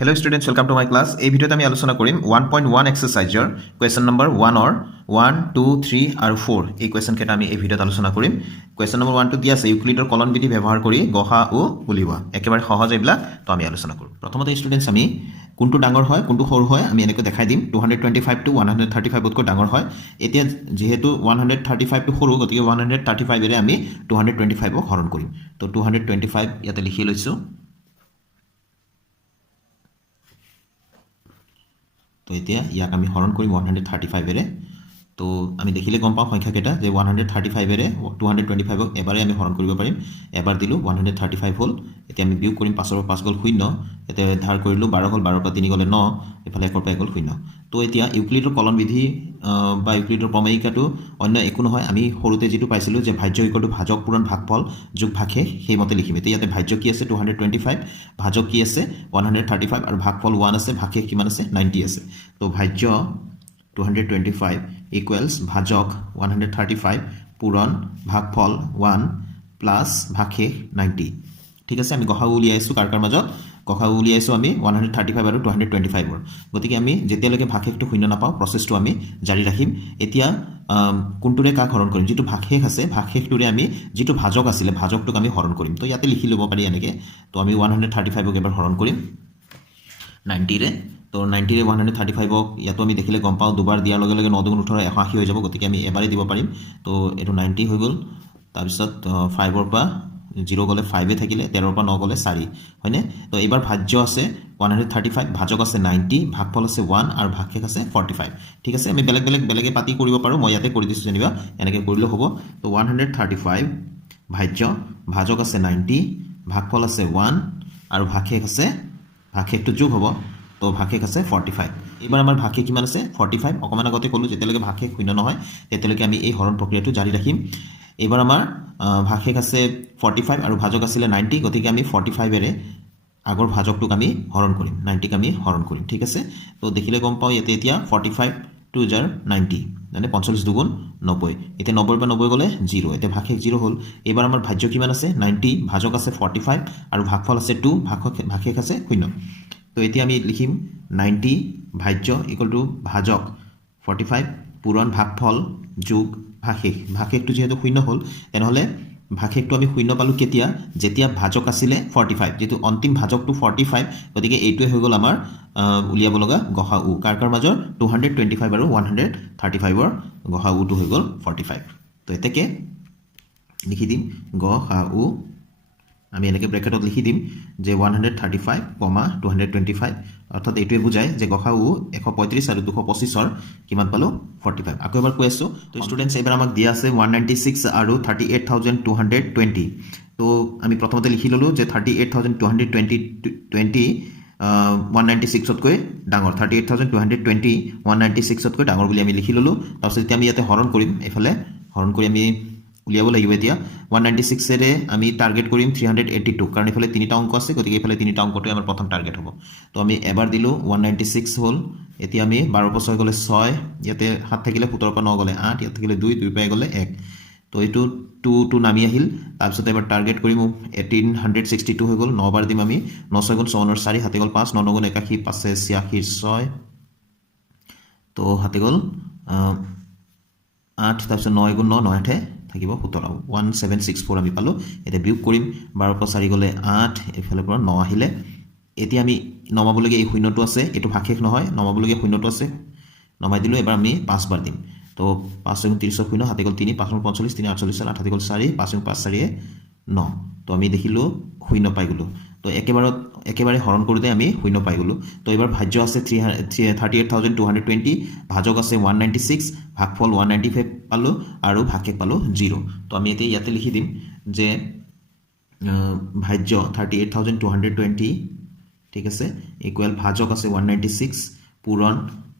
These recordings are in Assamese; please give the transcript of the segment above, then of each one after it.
Hello students, welcome to my class. এই ভিডিওতে আমি আলোচনা কৰিম 1.1 এক্সাৰসাইজৰ কোৱেশ্চন নম্বৰ 1 অৰ 1 2 3 আৰু 4 এই কোৱেশ্চন কেটা আমি এই ভিডিওত আলোচনা কৰিম। কোৱেশ্চন নম্বৰ 1 টো দিয়া আছে ইউক্লিডৰ কলন বিধি ব্যৱহাৰ কৰি গহা ও উলিওৱা। একেবাৰে সহজ এইবিলাক তো আমি আলোচনা কৰোঁ। প্ৰথমতে স্টুডেন্টস আমি কোনটো ডাঙৰ হয় কোনটো সৰু হয় আমি এনেকৈ দেখাই দিম। 225 টু 135 তকৈ ডাঙৰ হয়। এতিয়া যেহেতু 135 টো সৰু গতিকে 135 এৰে আমি 225 ক হৰণ কৰিম। তো 225 ইয়াতে লিখি লৈছো। তো এতিয়া ইয়াক আমি হৰণ কৰিম 135 এৰে। তো আমি দেখিলে গম পাওঁ সংখ্যা কেটা যে 135 এৰে 225 ক এবাৰে আমি হৰণ কৰিব পাৰিম। এবাৰ দিলো 135 হ'ল। এতিয়া আমি বিয়োগ কৰিম 5 ৰ 5 গল 0। এতিয়া ধাৰ কৰিলো 12 হ'ল 12 পৰা 3 গলে 9 এফালে 1 পৰা 1 গল 0। তো এতিয়া ইউক্লিডৰ কলন বিধি বা ইউক্লিডৰ প্ৰমেয়িকাটো অন্য একো নহয় আমি সৰুতে যেটো পাইছিলো যে ভাজ্য ইকুয়াল টু ভাজক পূৰণ ভাগফল যোগ ভাগশেষ সেই মতে লিখিম। এতিয়া ইয়াতে ভাজ্য কি আছে 225 ভাজক কি আছে 135 আৰু ভাগফল 1 আছে ভাগশেষ কিমান আছে 90 আছে। তো ভাজ্য 225 equals ভাজক 135 পূৰণ ভাগফল 1 প্লাস ভাগশেষ 90। ঠিক আছে আমি গসাগু উলিয়াইছো কাৰ মাজত গসাগু উলিয়াইছো আমি 135 আৰু 225 ৰ। গতিকে আমি যেতিয়ালৈকে ভাগশেষটো শূন্য নাপাওঁ প্ৰসেসটো আমি জাৰি ৰাখিম। এতিয়া কোনটোৰে কাক হৰণ কৰিম যেটো ভাগশেষ আছে ভাগশেষটোৰে আমি যেটো ভাজক আছিল ভাজকটোক আমি হৰণ কৰিম। তো ইয়াতে লিখি লব পাৰি এনেকে। তো আমি 135 ক এবাৰ হৰণ কৰিম 90 ৰে। তো 90 ৰে 135 ক ইয়াতো আমি দেখিলে গম পাওঁ দুবাৰ দিয়াৰ লগে লগে 9 2 18 180 হৈ যাব। গতিকে আমি এবাৰে দিব পাৰিম। তো এটো 90 হৈ গল। তাৰ পিছত 5 ৰ পৰা 0 গলে 5 এ থাকিলে 13 ৰ পৰা 9 গলে 4 হয়নে। তো এবাৰ ভাজ্য আছে 135 ভাজক আছে 90 ভাগফল আছে 1 আৰু ভাগশেষ আছে 45। ঠিক আছে আমি বেলেগে পাতি কৰিব পাৰো। মই ইয়াতে কৰি দিছো যেনিবা এনেকে কৰিলে হ'ব। তো 135 ভাজ্য ভাজক আছে 90 ভাগফল আছে 1 আৰু ভাগশেষ আছে ভাগশেষটো যোগ হ'ব। তো ভাগশেষ আছে 45। এবাৰ আমাৰ ভাগশেষ কিমান আছে 45। অকমান আগতে কলো যেতিয়ালৈকে ভাগশেষ শূন্য নহয় তেতিয়ালৈকে আমি এই হৰণ প্ৰক্ৰিয়াটো জাৰি ৰাখিম। এবাৰ আমাৰ ভাগশেষ আছে 45 আৰু ভাজক আছিল 90 গতিকে আমি 45 এৰে আগৰ ভাজকটোক আমি হৰণ কৰিম 90 ক আমি হৰণ কৰিম। ঠিক আছে তো দেখিলে গম পাওঁ ইয়াতে এতিয়া 45 2 জাৰ 90 মানে 45 দুগুণ 90। এতিয়া 90 পৰা 90 গলে 0 এতিয়া ভাগশেষ 0 হ'ল। এবাৰ আমাৰ ভাজ্য কিমান আছে 90 ভাজক আছে 45 আৰু ভাগফল আছে 2 ভাগশেষ আছে 0। তো এতিয়া আমি লিখিম 90 ভাজ্য ইকুয়াল টু ভাজক 45 পূৰণ ভাগফল যোগ ভাগশেষটো যেহেতু 0 হ'ল তেনেহলে ভাগশেষটো আমি 0 পালো কেতিয়া যেতিয়া ভাজক আছিল 45 যেটো অন্তিম ভাজকটো 45 গতিকে এইটোৱে হৈ গল আমাৰ উলিয়াব লগা গসাগু কাৰ মাজৰ 225 আৰু 135 ৰ গসাগুটো হৈ গল 45। তো এতেকে লিখি দিম গসাগু আমি এনেকে ব্ৰেকেটত লিখি দিম যে 135, 225 অৰ্থাৎ এইটোৱে বুজায় যে গসাগু 135 আৰু 225 ৰ কিমান পালো 45। আকৌ এবাৰ কৈ আছো। তো স্টুডেন্টস এবাৰ আমাক দিয়া আছে 196 আৰু 38220। তো আমি প্ৰথমতে লিখি ললো যে 38220 196 তকৈ ডাঙৰ 38220 196 তকৈ ডাঙৰ বুলি আমি লিখি ললো। তাৰপিছত এতিয়া আমি ইয়াতে হৰণ কৰিম এফালে হৰণ কৰি আমি উলিয়াব লাগিব। এতিয়া 196 এৰে আমি টাৰ্গেট কৰিম 382 কাৰণ এফালে তিনিটা অংক আছে গতিকে এফালে তিনিটা অংকটোৱে আমাৰ প্ৰথম টাৰ্গেট হ'ব। তো আমি এবাৰ দিলো 196 হ'ল। এতিয়া আমি 12 পৰা 6 গলে 6 ইয়াতে 7 থাকিলে 17 পৰা 9 গলে 8 ইয়াত থাকিলে 2 2 পৰা গলে 1। তো এইটো 2 নামি আহিল। তাৰপিছত এবাৰ টাৰ্গেট কৰিম 1862 হৈ গল। 9 বাৰ দিম আমি 9 6 গুণ 54 4 7 গল 5 9 9 গুণ 81 5 86 6 তো হাতে গল 8 তাৰপিছত 9 গুণ 9 9 থাকিব 17 1764 আমি পালো। এতিয়া বিয়োগ কৰিম 12 পৰা 4 গলে 8 এফালে পৰা 9 আহিলে। এতিয়া আমি নমাবলগীয়া এই শূন্যটো আছে এইটো ভাগশেষ নহয় নমাবলগীয়া শূন্যটো আছে নমাই দিলো। এবাৰ আমি 5 বাৰ দিম। তো 5 গুণ 30 শূন্য হাতে গল 3 5 45 3 48 8 হাতে গল 4 5 গুণ 5 4 9। তো আমি দেখিলো শূন্য পাই গলো। তো একেবাৰে হৰণ কৰোতে আমি শূন্য পাই গলো। তো এবাৰ ভাজ্য আছে 38220 ভাজক আছে 196 ভাগফল 195 পালো আৰু ভাগশেষ পালো 0। তো আমি এতিয়া ইয়াতে লিখি দিম যে ভাজ্য 38220 ঠিক আছে ইকুয়াল ভাজক আছে 196 পূৰণ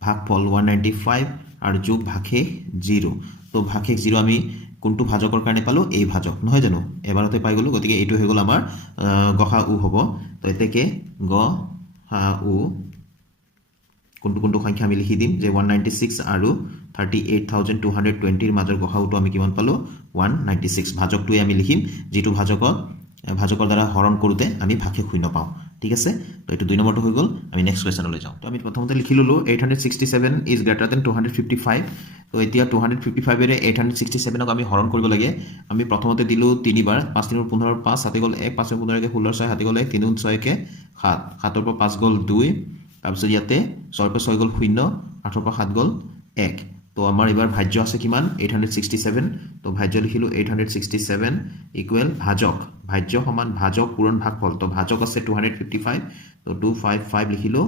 ভাগফল 195 আৰু যোগ ভাগশেষ 0। তো ভাগশেষ 0 আমি কোনটো ভাজকৰ কাৰণে পালো এই ভাজক নহয় জানো এবাৰতে পাই গলো। গতিকে এইটো হৈ গল আমাৰ গসাগু হ'ব। তো এতেকে গসাগু কোনটো সংখ্যা আমি লিখি দিম যে 196 আৰু 38220 ৰ মাজৰ গসাগুটো আমি কিমান পালো 196। ভাজকটোৱে আমি লিখিম যেটো ভাজকৰ দ্বাৰা হৰণ কৰোতে আমি ভাগশেষ শূন্য পাওঁ। ঠিক আছে তো এইটো 2 নম্বৰটো হৈ গ'ল আমি নেক্সট কুৱেশ্যনলৈ যাওঁ তো আমি প্ৰথমতে লিখি ললো 867 ইজ গ্ৰেটাৰ দেন 255 তো এতিয়া 255 এৰে 867ক আমি হৰণ কৰিব লাগে আমি প্ৰথমতে দিলো 3 বাৰ 5 3 15 5 হাতে গ'ল 1 5 15 কে 16 6 হাতে গ'ল 1 3 6 কে 7 7 ৰ পৰা 5 গ'ল 2 তাৰপিছত ইয়াতে 6 ৰ পৰা 6 গ'ল 0 8 ৰ পৰা 7 গ'ল 1 তো আমাৰ এবাৰ ভাজ্য আছে কিমান 867 তো ভাজ্য লিখিলো 867 ইকুৱেল ভাজক ভাজ্য সমান ভাজক পূৰণ ভাগফল তো ভাজক আছে 255 তো 255 লিখিলো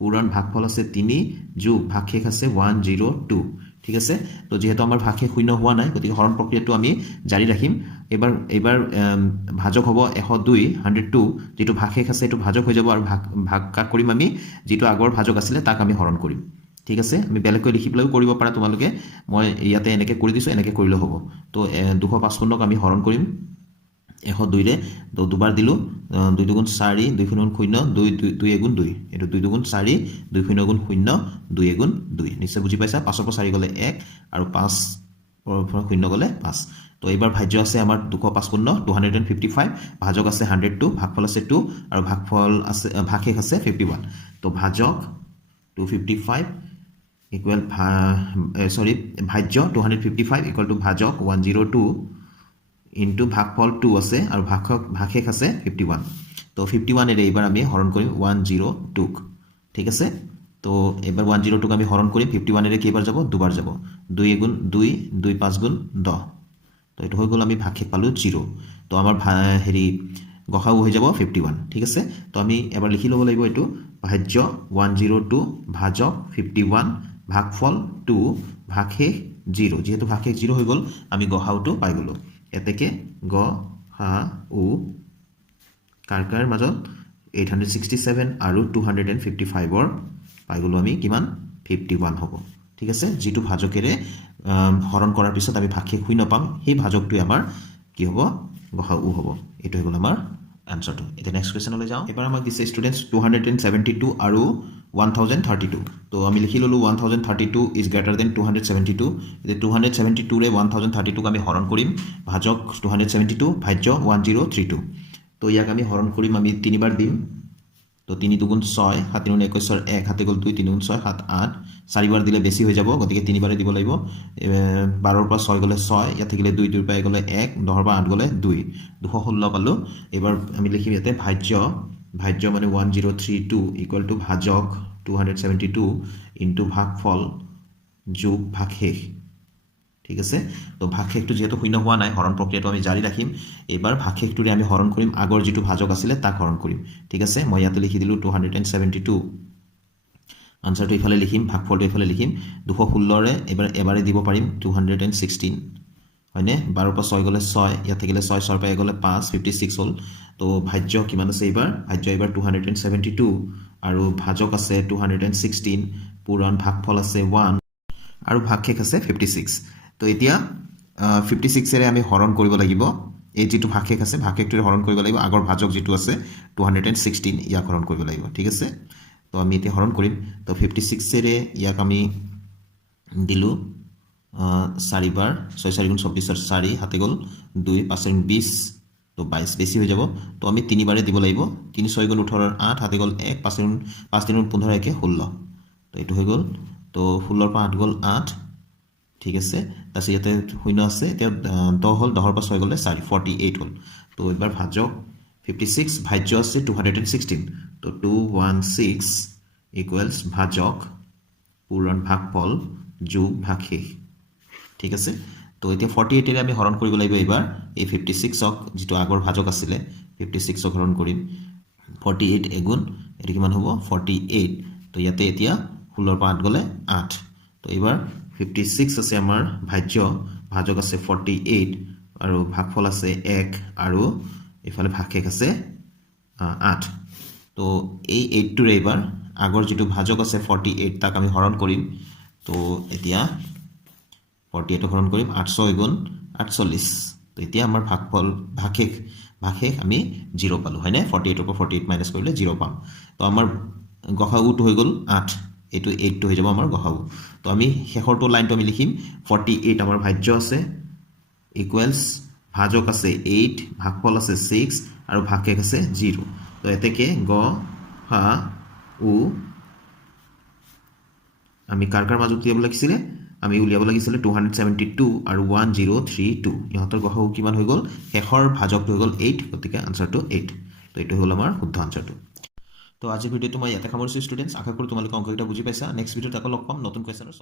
পূৰণ ভাগফল আছে 3 যোগ ভাগশেষ আছে 102 ঠিক আছে তো যেহেতু আমাৰ ভাগশেষ শূন্য হোৱা নাই গতিকে হৰণ প্ৰক্ৰিয়াটো আমি জাৰি ৰাখিম এবাৰ ভাজক হ'ব 102 102 যেটো ভাগশেষ আছে এটো ভাজক হৈ যাব আৰু ভাগ কাট কৰিম আমি যেটো আগৰ ভাজক আছিল তাক আমি হৰণ কৰিম ঠিক আছে আমি বেলেগকৈ লিখি পেলাইও কৰিব পাৰা তোমালোকে মই ইয়াতে এনেকৈ কৰি দিছো এনেকৈ কৰিলে হ'ব তো 255ক আমি হৰণ কৰিম 102 ৰে তো দুবাৰ দিলো 2 দুগুণ 4 2 গুণ 0 2 2 গুণ 2 এটো 2 দুগুণ 4 2 গুণ 0 2 গুণ 2 নিশ্চয় বুজি পাইছা 5 পৰা 4 গলে 1 আৰু 5 পৰা 0 গলে 5 তো এবাৰ ভাজ্য আছে আমাৰ 255 255 ভাজক আছে 102 ভাগফল আছে 2 আৰু ভাগফল আছে ভাগশেষ আছে 51 তো ভাজক 255 equal ভাজ্য 255 equal to ভাজক 102 into ভাগফল 2 আছে আৰু ভাগশেষ আছে 51 তো 51 এৰে এবাৰ আমি হৰণ কৰিম 102 ঠিক আছে তো এবাৰ 102 আমি হৰণ কৰিম 51 এৰে কেইবাৰ যাব দুবাৰ যাব 2 গুণ 2 2 5 গুণ 10 তো এটো হৈ গ'ল আমি ভাগশেষ পালো 0 তো আমাৰ হেৰি গসাউ হৈ যাব 51 ঠিক আছে তো আমি এবাৰ লিখি ল'ব লাগিব এটো ভাজ্য 102 ভাজক 51 ভাগফল 2 ভাগশেষ 0 যেহেতু ভাগশেষ 0 হৈ গ'ল আমি গসাউটো পাই গলো এতেকে গ হা উ কাৰকাৰ মাজত 867 আৰু 255 ৰ পাই গলো আমি কিমান 51 হ'ব ঠিক আছে যেটো ভাজকেৰে হৰণ কৰাৰ পিছত আমি ভাগশেষ শূন্য পাম সেই ভাজকটোই আমাৰ কি হ'ব গসাউ হ'ব এটো হৈ গ'ল আমাৰ আনসাৰটো এটা নেক্সট কোৱেশ্চনলৈ যাওঁ এবাৰ আমাক দিছে ষ্টুডেন্টস 272 আৰু 1032 তো আমি লিখি ললো 1032 ইজ গ্ৰেটাৰ দেন 272 এতে 272 ৰে 1032 ক আমি হৰণ কৰিম ভাজক 272 ভাজ্য 1032 তো ইয়াক আমি হৰণ কৰিম আমি তিনিবাৰ দিম তো 3 দুগুণ 6 7 গুণ 21 ৰ 1 হাতে গ'ল 2 3 গুণ 6 7 8 চাৰিবাৰ দিলে বেছি হৈ যাব গতিকে তিনিবাৰে দিব লাগিব 12 ৰ পৰা 6 গলে 6 ইয়াত থাকিলে 2 2 পাই গলে 1 10 ৰ পৰা 8 গলে 2 216 পালো এবাৰ আমি লিখিম ইয়াতে ভাজ্য মানে 1032 ইকুৱেল টু ভাজক 272 ইনটু ভাগফল যোগ ভাগশেষ ঠিক আছে তো ভাগশেষটো যেহেতু শূন্য হোৱা নাই হৰণ প্ৰক্ৰিয়াটো আমি জাৰি ৰাখিম এবাৰ ভাগশেষটোৰে আমি হৰণ কৰিম আগৰ যেটো ভাজক আছিল তাক হৰণ কৰিম ঠিক আছে মই ইয়াতে লিখি দিলো 272 আনসাৰটো ইফালে লিখিম ভাগফলটো ইফালে লিখিম 216 ৰে এবাৰে দিব পাৰিম 216 হয়নে 12 পৰা 6 গলে 6 ইয়াত থাকিলে 6 6 পৰা গলে 5 56 হল তো ভাজ্য কিমান আছে এবাৰ ভাজ্য এবাৰ 272 আৰু ভাজক আছে 216 পূৰণ ভাগফল আছে 1 আৰু ভাগশেষ আছে 56 তো এতিয়া 56 এৰে আমি হৰণ কৰিব লাগিব এই যেটো ভাগশেষ আছে ভাগশেষটোৰে হৰণ কৰিব লাগিব আগৰ ভাজক যেটো আছে 216 ইয়াক হৰণ কৰিব লাগিব ঠিক আছে তো আমি এতিয়া হৰণ কৰিম তো 56 এৰে ইয়াক আমি দিলো 4 বাৰ 6 4 গুণ 24 ৰ 4 হাতে গ'ল 2 5 গুণ 20 তো 22 বেছি হৈ যাব তো আমি তিনিবাৰে দিব লাগিব 3 6 গুণ 18 ৰ 8 হাতে গ'ল 1 5 গুণ 15 একে 16 তো এটো হৈ গ'ল তো 16 ৰ পৰা 8 গ'ল 8 ঠিক আছে তাছে ইয়াতে শূন্য আছে এতিয়া 10 হল 10 ৰ পৰা 6 গলে 4 48 হল তো এবাৰ ভাজক 56 ভাজ্য আছে 216 তো 216 ইকুৱেলস ভাজক পূৰণ ভাগফল যোগ ভাগশেষ ঠিক আছে তো এতিয়া 48 এৰে আমি হৰণ কৰিব লাগিব এবাৰ এই 56ক যেটো আগৰ ভাজক আছিল 56ক হৰণ কৰিম 48 এগুণ এটো কিমান হ'ব 48 তো ইয়াতে এতিয়া 16 পৰা 8 গলে 8 তো এবাৰ 56 আছে আমাৰ ভাজ্য ভাজক আছে 48 আৰু ভাগফল আছে 1 আৰু ইফালে ভাগশেষ আছে 8 তো এই 8 টোৰে এবাৰ আগৰ যেটো ভাজক আছে 48 তাক আমি হৰণ কৰিম তো এতিয়া 48 হৰণ কৰিম 800 গুণ 48 তো এতিয়া আমাৰ ভাগফল ভাগশেষ আমি 0 পালো হয়নে 48 ৰ পৰা 48 মাইনাস কৰিলে 0 পাম তো আমাৰ গসাউটো হৈ গ'ল 8 এটো 8 টো হৈ যাব আমাৰ গসাউ তো আমি শেষৰটো লাইনটো আমি লিখিম 48 আমাৰ ভাজ্য আছে ইকুৱেলস ভাজক আছে 8 ভাগফল আছে 6 আৰু ভাগশেষ আছে 0 তো এতেকে গ হা উ আমি কাৰ মাজত উলিয়াব লাগিছিলে আমি উলিয়াব লাগিছিলে 272 আৰু 1032 ইহঁতৰ গসাগু কিমান হৈ গ'ল শেষৰ ভাজকটো হৈ গ'ল 8 গতিকে আনসাৰটো 8 তো এইটো হ'ল আমাৰ শুদ্ধ আনসাৰটো তো আজিৰ ভিডিঅ'টো মই ইয়াতে সামৰিছোঁ ষ্টুডেণ্টছ আশা কৰোঁ তোমালোকে অংককেইটা বুজি পাইছা নেক্সট ভিডিঅ'ত আকৌ লগ পাম নতুন কুৱেশ্যনৰ